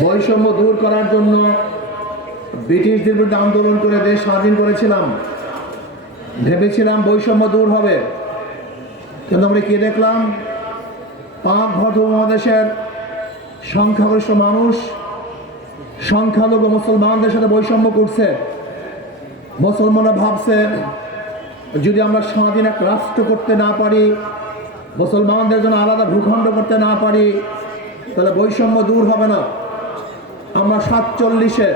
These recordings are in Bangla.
বৈষম্য দূর করার জন্য ব্রিটিশদের বিরুদ্ধে আন্দোলন করে দেশ স্বাধীন করেছিলাম, ভেবেছিলাম বৈষম্য দূর হবে। কিন্তু আমরা কি দেখলাম? পাক ভদ্র উপমহাদেশের সংখ্যাগরিষ্ঠ মানুষ সংখ্যালঘু মুসলমানদের সাথে বৈষম্য করছে। মুসলমানরা ভাবছে যদি আমরা স্বাধীন এক রাষ্ট্র করতে না পারি, মুসলমানদের জন্য আলাদা ভূখণ্ড করতে না পারি, তাহলে বৈষম্য দূর হবে না। আমরা 47-এ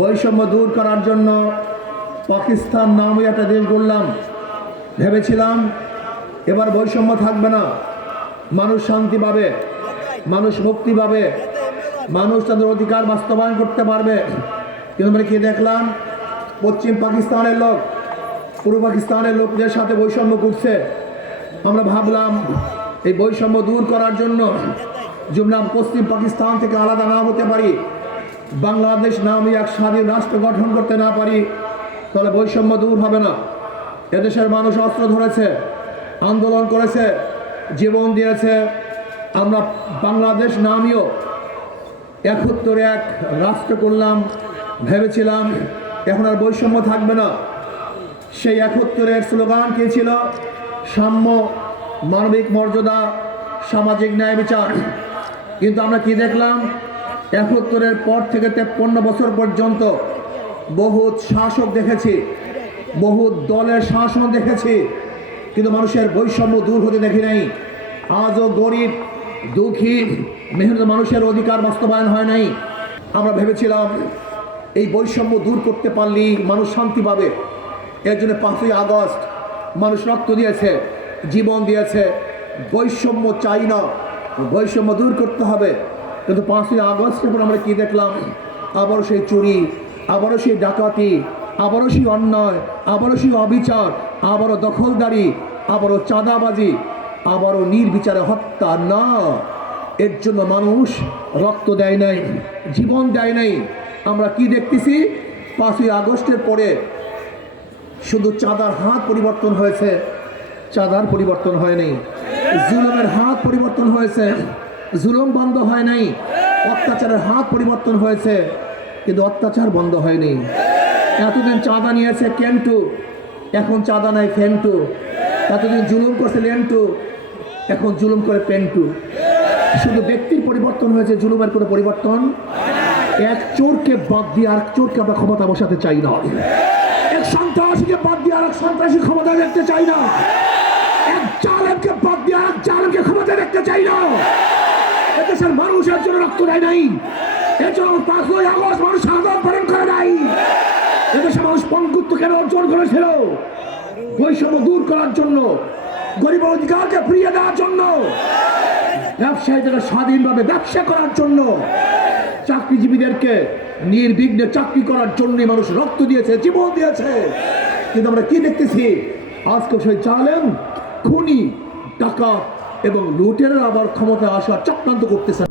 বৈষম্য দূর করার জন্য পাকিস্তান নামে একটা দেশ গড়লাম। ভেবেছিলাম এবার বৈষম্য থাকবে না, মানুষ শান্তি পাবে, মানুষ মুক্তি পাবে, মানুষ তাদের অধিকার বাস্তবায়ন করতে পারবে। কিন্তু আমরা কি দেখলাম? পশ্চিম পাকিস্তানের লোক পূর্ব পাকিস্তানের লোকদের সাথে বৈষম্য করছে। আমরা ভাবলাম এই বৈষম্য দূর করার জন্য যদি আমরা পশ্চিম পাকিস্তান থেকে আলাদা না হতে পারি, বাংলাদেশ নামে এক স্বাধীন রাষ্ট্র গঠন করতে না পারি, তাহলে বৈষম্য দূর হবে না। এদেশের মানুষ অস্ত্র ধরেছে, আন্দোলন করেছে, জীবন দিয়েছে। আমরা বাংলাদেশ নামীয় 71 এক রাষ্ট্র করলাম, ভেবেছিলাম এখন আর বৈষম্য থাকবে না। সেই 71-এর স্লোগান কি ছিল? সাম্য, মানবিক মর্যাদা, সামাজিক ন্যায় বিচার। কিন্তু আমরা কি দেখলাম? 71-এর পর থেকে 53 বছর পর্যন্ত বহুত শাসক দেখেছি, বহুত দলের শাসন দেখেছি, কিন্তু মানুষের বৈষম্য দূর হতে দেখি নাই। আজও গরিব, দুঃখী, মেহনত মানুষের অধিকার বাস্তবায়ন হয় নাই। আমরা ভেবেছিলাম এই বৈষম্য দূর করতে পারলেই মানুষ শান্তি পাবে। এর জন্য 5ই আগস্ট মানুষ রক্ত দিয়েছে, জীবন দিয়েছে। বৈষম্য চাই না, বৈষম্য দূর করতে হবে। কিন্তু 5ই আগস্টের পর আমরা কি দেখলাম? আবারও সেই চুরি, আবারও সেই ডাকাতি, আবারও সেই অন্যায়, আবারও সেই অবিচার, আবারও দখলদারি, আবারও চাঁদাবাজি, আবারও নির্বিচারে হত্যা। না, এর জন্য মানুষ রক্ত দেয় নাই, জীবন দেয় নাই। আমরা কি দেখতেছি? 5ই আগস্টের পরে শুধু চাঁদার হাত পরিবর্তন হয়েছে, চাঁদার পরিবর্তন হয়নি। জুলুমের হাত পরিবর্তন হয়েছে, জুলুম বন্ধ হয় নাই। অত্যাচারের হাত পরিবর্তন হয়েছে, কিন্তু অত্যাচার বন্ধ হয়নি। এতদিন চাঁদা নিয়েছে কেন্টু, এখন চাঁদা নাই ফেন্টু। এতদিন জুলুম করছে লেন্টু, এখন জুলুম করে পেন্টু। শুধু ব্যক্তির পরিবর্তন হয়েছে, জুলুমের কোনো পরিবর্তন। এক চোরকে বাদ দিয়ে আর চোরকে আমরা ক্ষমতা বসাতে চাই না। এক সন্ত্রাসীকে বাদ দিয়ে আর এক সন্ত্রাসী ক্ষমতা দেখতে চাই না। এক জালেমকে বাদ দিয়ে আর এক জালেমকে ক্ষমতা দেখতে চাই না। এদেশের মানুষের জন্য রক্ত দেয় নাই, এর জন্য 5ই আগস্ট মানুষ শাহাদাত বরণ করে নাই। এদেশের মানুষ পঙ্গুত্ব কেন অর্জন করেছিল? বৈষম্য দূর করার জন্য, গরিবের অধিকারকে ফিরিয়ে দেওয়ার জন্য, ব্যবসায়ীদের স্বাধীনভাবে ব্যবসা করার জন্য, চাকরিজীবীদেরকে নির্বিঘ্নে চাকরি করার জন্য মানুষ রক্ত দিয়েছে, জীবন দিয়েছে। কিন্তু আমরা কি দেখতেছি? আজকে সেই জালেম, খুনি, ডাকাত এবং লুটেরা আবার ক্ষমতায় আসার চক্রান্ত করতেছে।